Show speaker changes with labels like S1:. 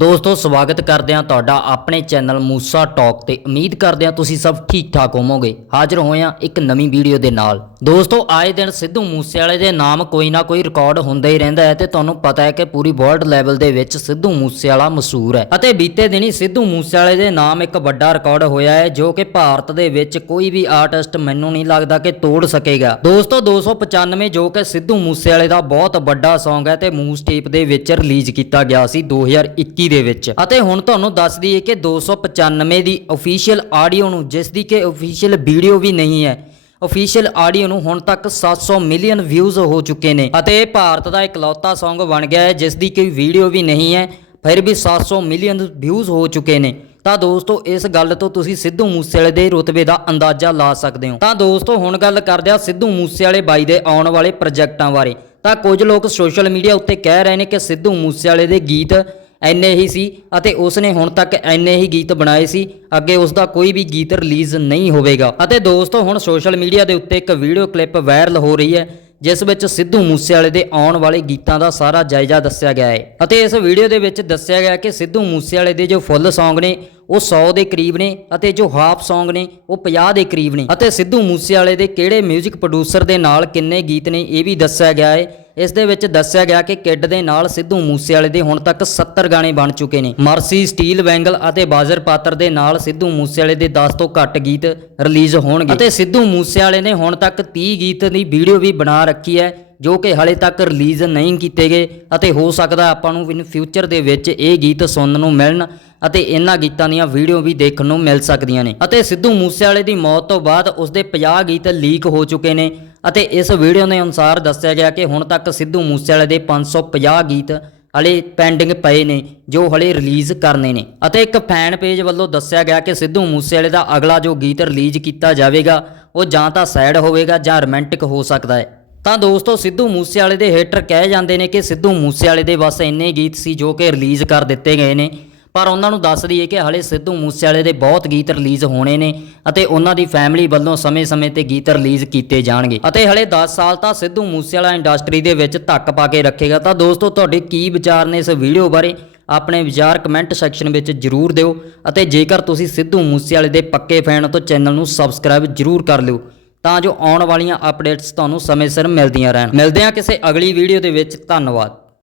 S1: ਦੋਸਤੋ, ਸਵਾਗਤ ਕਰਦੇ ਹਾਂ ਤੁਹਾਡਾ ਆਪਣੇ ਚੈਨਲ ਮੂਸਾ ਟਾਕ ਤੇ। ਉਮੀਦ ਕਰਦੇ ਹਾਂ ਤੁਸੀਂ ਸਭ ਠੀਕ ਠਾਕ ਹੋਵੋਗੇ। ਹਾਜ਼ਰ ਹੋਏ ਹਾਂ ਇੱਕ ਨਵੀਂ ਵੀਡੀਓ ਦੇ ਨਾਲ। ਦੋਸਤੋ, ਆਏ ਦਿਨ ਸਿੱਧੂ ਮੂਸੇਵਾਲੇ ਦੇ ਨਾਮ ਕੋਈ ਨਾ ਕੋਈ ਰਿਕਾਰਡ ਹੁੰਦਾ ਹੀ ਰਹਿੰਦਾ ਹੈ ਤੇ ਤੁਹਾਨੂੰ ਪਤਾ ਹੈ ਕਿ ਪੂਰੀ ਵਰਲਡ ਲੈਵਲ ਦੇ ਵਿੱਚ ਸਿੱਧੂ ਮੂਸੇਵਾਲਾ ਮਸ਼ਹੂਰ ਹੈ। ਅਤੇ ਬੀਤੇ ਦਿਨੀ ਸਿੱਧੂ ਮੂਸੇਵਾਲੇ ਦੇ ਨਾਮ ਇੱਕ ਵੱਡਾ ਰਿਕਾਰਡ ਹੋਇਆ ਹੈ, ਜੋ ਕਿ ਭਾਰਤ ਦੇ ਵਿੱਚ ਕੋਈ ਵੀ ਆਰਟਿਸਟ ਮੈਨੂੰ ਨਹੀਂ ਲੱਗਦਾ ਕਿ ਤੋੜ ਸਕੇਗਾ। ਦੋਸਤੋ 295 ਜੋ ਕਿ ਸਿੱਧੂ ਮੂਸੇਵਾਲੇ ਦਾ ਬਹੁਤ ਵੱਡਾ Song ਹੈ ਤੇ ਮੂਸ ਟੇਪ ਦੇ ਵਿੱਚ ਰਿਲੀਜ਼ ਕੀਤਾ ਗਿਆ ਸੀ 2021 ਦੇ ਵਿੱਚ। ਅਤੇ ਹੁਣ ਤੁਹਾਨੂੰ ਦੱਸ ਦਈਏ ਕਿ 295 ਦੀ ਅਫੀਸ਼ੀਅਲ ਆਡੀਓ ਨੂੰ, ਜਿਸ ਦੀ ਕਿ ਅਫੀਸ਼ੀਅਲ ਵੀਡੀਓ ਵੀ ਨਹੀਂ ਹੈ ਅਫੀਸ਼ੀਅਲ ਆਡੀਓ ਨੂੰ ਹੁਣ ਤੱਕ 700 ਮਿਲੀਅਨ ਵਿਊਜ਼ ਹੋ ਚੁੱਕੇ ਨੇ। ਅਤੇ ਇਹ ਭਾਰਤ ਦਾ ਇਕਲੌਤਾ Song ਬਣ ਗਿਆ ਹੈ, ਜਿਸ ਦੀ ਕੋਈ ਵੀਡੀਓ ਵੀ ਨਹੀਂ ਹੈ, ਫਿਰ ਵੀ 700 ਮਿਲੀਅਨ ਵਿਊਜ਼ ਹੋ ਚੁੱਕੇ ਨੇ। ਤਾਂ ਦੋਸਤੋ, ਇਸ ਗੱਲ ਤੋਂ ਤੁਸੀਂ ਸਿੱਧੂ ਮੂਸੇਵਾਲੇ ਦੇ ਰੁਤਬੇ ਦਾ ਅੰਦਾਜ਼ਾ ਲਾ ਸਕਦੇ ਹੋ। ਤਾਂ ਦੋਸਤੋ, ਹੁਣ ਗੱਲ ਕਰਦੇ ਆ ਸਿੱਧੂ ਮੂਸੇਵਾਲੇ ਬਾਈ ਦੇ ਆਉਣ ਵਾਲੇ ਪ੍ਰੋਜੈਕਟਾਂ ਬਾਰੇ। ਤਾਂ ਕੁਝ ਲੋਕ ਸੋਸ਼ਲ ਮੀਡੀਆ ਉੱਤੇ ਕਹਿ ਰਹੇ ਨੇ ਕਿ ਸਿੱਧੂ ਮੂਸੇਵਾਲੇ ਦੇ ਗੀਤ ਐਨੇ ਹੀ ਸੀ ਅਤੇ ਉਸ ਨੇ ਹੁਣ ਤੱਕ ਐਨੇ ਹੀ ਗੀਤ ਬਣਾਏ ਸੀ। ਅੱਗੇ ਉਸ ਦਾ ਕੋਈ ਵੀ ਗੀਤ ਰਿਲੀਜ਼ ਨਹੀਂ ਹੋਵੇਗਾ। ਅਤੇ ਦੋਸਤੋ, ਹੁਣ ਸੋਸ਼ਲ ਮੀਡੀਆ ਦੇ ਉੱਤੇ ਇੱਕ ਵੀਡੀਓ ਕਲਿੱਪ ਵਾਇਰਲ ਹੋ ਰਹੀ ਹੈ, ਜਿਸ ਵਿੱਚ ਸਿੱਧੂ ਮੂਸੇਵਾਲੇ ਦੇ ਆਉਣ ਵਾਲੇ ਗੀਤਾਂ ਦਾ ਸਾਰਾ ਜਾਇਜ਼ਾ ਦੱਸਿਆ ਗਿਆ ਹੈ। ਅਤੇ ਇਸ ਵੀਡੀਓ ਦੇ ਵਿੱਚ ਦੱਸਿਆ ਗਿਆ ਕਿ ਸਿੱਧੂ ਮੂਸੇਵਾਲੇ ਦੇ ਜੋ ਫੁੱਲ Song ਨੇ, ਉਹ 100 ਦੇ ਕਰੀਬ ਨੇ ਅਤੇ ਜੋ ਹਾਫ Song ਨੇ, ਉਹ 50 ਦੇ ਕਰੀਬ ਨੇ। ਅਤੇ ਸਿੱਧੂ ਮੂਸੇਵਾਲੇ ਦੇ ਕਿਹੜੇ 뮤직 ਪ੍ਰੋਡਿਊਸਰ ਦੇ ਨਾਲ ਕਿੰਨੇ ਗੀਤ ਨੇ, ਇਹ ਵੀ ਦੱਸਿਆ ਗਿਆ ਹੈ। ਇਸ ਦੇ ਵਿੱਚ ਦੱਸਿਆ ਗਿਆ ਕਿ ਕਿੱਡ ਦੇ ਨਾਲ ਸਿੱਧੂ ਮੂਸੇਵਾਲੇ ਦੇ ਹੁਣ ਤੱਕ 70 ਗਾਣੇ ਬਣ ਚੁੱਕੇ ਨੇ। ਮਰਸੀ, ਸਟੀਲ, ਵੈਂਗਲ ਅਤੇ ਬਾਜ਼ਰ ਪਾਤਰ ਦੇ ਨਾਲ ਸਿੱਧੂ ਮੂਸੇਵਾਲੇ ਦੇ 10 ਤੋਂ ਘੱਟ ਗੀਤ ਰਿਲੀਜ਼ ਹੋਣਗੇ। ਅਤੇ ਸਿੱਧੂ ਮੂਸੇਵਾਲੇ ਨੇ ਹੁਣ ਤੱਕ 30 ਗੀਤ ਦੀ ਵੀਡੀਓ ਵੀ ਬਣਾ ਰੱਖੀ ਹੈ, ਜੋ ਕਿ ਹਾਲੇ ਤੱਕ ਰਿਲੀਜ਼ ਨਹੀਂ ਕੀਤੇ ਗਏ। ਅਤੇ ਹੋ ਸਕਦਾ ਆਪਾਂ ਨੂੰ ਇਨ ਫਿਊਚਰ ਦੇ ਵਿੱਚ ਇਹ ਗੀਤ ਸੁਣਨ ਨੂੰ ਮਿਲਣ ਅਤੇ ਇਹਨਾਂ ਗੀਤਾਂ ਦੀਆਂ ਵੀਡੀਓ ਵੀ ਦੇਖਣ ਨੂੰ ਮਿਲ ਸਕਦੀਆਂ ਨੇ। ਅਤੇ ਸਿੱਧੂ ਮੂਸੇਵਾਲੇ ਦੀ ਮੌਤ ਤੋਂ ਬਾਅਦ ਉਸਦੇ 50 ਗੀਤ ਲੀਕ ਹੋ ਚੁੱਕੇ ਨੇ। ਅਤੇ ਇਸ ਵੀਡੀਓ ਦੇ ਅਨੁਸਾਰ ਦੱਸਿਆ ਗਿਆ ਕਿ ਹੁਣ ਤੱਕ ਸਿੱਧੂ ਮੂਸੇਵਾਲੇ ਦੇ 550 ਗੀਤ ਹਲੇ ਪੈਂਡਿੰਗ ਪਏ ਨੇ, ਜੋ ਹਲੇ ਰਿਲੀਜ਼ ਕਰਨੇ ਨੇ। ਅਤੇ ਇੱਕ ਫੈਨ ਪੇਜ ਵੱਲੋਂ ਦੱਸਿਆ ਗਿਆ ਕਿ ਸਿੱਧੂ ਮੂਸੇਵਾਲੇ ਦਾ ਅਗਲਾ ਜੋ ਗੀਤ ਰਿਲੀਜ਼ ਕੀਤਾ ਜਾਵੇਗਾ, ਉਹ ਜਾਂ ਤਾਂ ਸੈਡ ਹੋਵੇਗਾ ਜਾਂ ਰੋਮਾਂਟਿਕ ਹੋ ਸਕਦਾ ਹੈ। ਤਾਂ ਦੋਸਤੋ, ਸਿੱਧੂ ਮੂਸੇਵਾਲੇ ਦੇ ਹੇਟਰ ਕਹਿ ਜਾਂਦੇ ਨੇ ਕਿ ਸਿੱਧੂ ਮੂਸੇਵਾਲੇ ਦੇ ਬਸ ਇੰਨੇ ਗੀਤ ਸੀ ਜੋ ਕਿ ਰਿਲੀਜ਼ ਕਰ ਦਿੱਤੇ ਗਏ ਨੇ। ਪਰ ਉਹਨਾਂ ਨੂੰ ਦੱਸ ਦਈਏ ਕਿ ਹਲੇ ਸਿੱਧੂ ਮੂਸੇਵਾਲੇ ਦੇ ਬਹੁਤ ਗੀਤ ਰਿਲੀਜ਼ ਹੋਣੇ ਨੇ ਅਤੇ ਉਹਨਾਂ ਦੀ ਫੈਮਿਲੀ ਵੱਲੋਂ ਸਮੇਂ-ਸਮੇਂ ਤੇ ਗੀਤ ਰਿਲੀਜ਼ ਕੀਤੇ ਜਾਣਗੇ। ਅਤੇ ਹਲੇ 10 ਸਾਲ ਤਾਂ ਸਿੱਧੂ ਮੂਸੇਵਾਲਾ ਇੰਡਸਟਰੀ ਦੇ ਵਿੱਚ ਧੱਕ ਪਾ ਕੇ ਰੱਖੇਗਾ। ਤਾਂ ਦੋਸਤੋ, ਤੁਹਾਡੇ ਕੀ ਵਿਚਾਰ ਨੇ ਇਸ ਵੀਡੀਓ ਬਾਰੇ? ਆਪਣੇ ਵਿਚਾਰ ਕਮੈਂਟ ਸੈਕਸ਼ਨ ਵਿੱਚ ਜਰੂਰ ਦਿਓ ਅਤੇ ਜੇਕਰ ਤੁਸੀਂ ਸਿੱਧੂ ਮੂਸੇਵਾਲੇ ਦੇ ਪੱਕੇ ਫੈਨ ਹੋ ਤਾਂ ਚੈਨਲ ਨੂੰ ਸਬਸਕ੍ਰਾਈਬ ਜਰੂਰ ਕਰ ਲਿਓ ਤਾਂ ਜੋ ਆਉਣ ਵਾਲੀਆਂ ਅਪਡੇਟਸ ਤੁਹਾਨੂੰ ਸਮੇਂ ਸਿਰ ਮਿਲਦੀਆਂ ਰਹਿਣ। ਮਿਲਦੇ ਹਾਂ ਕਿਸੇ ਅਗਲੀ ਵੀਡੀਓ ਦੇ ਵਿੱਚ। ਧੰਨਵਾਦ।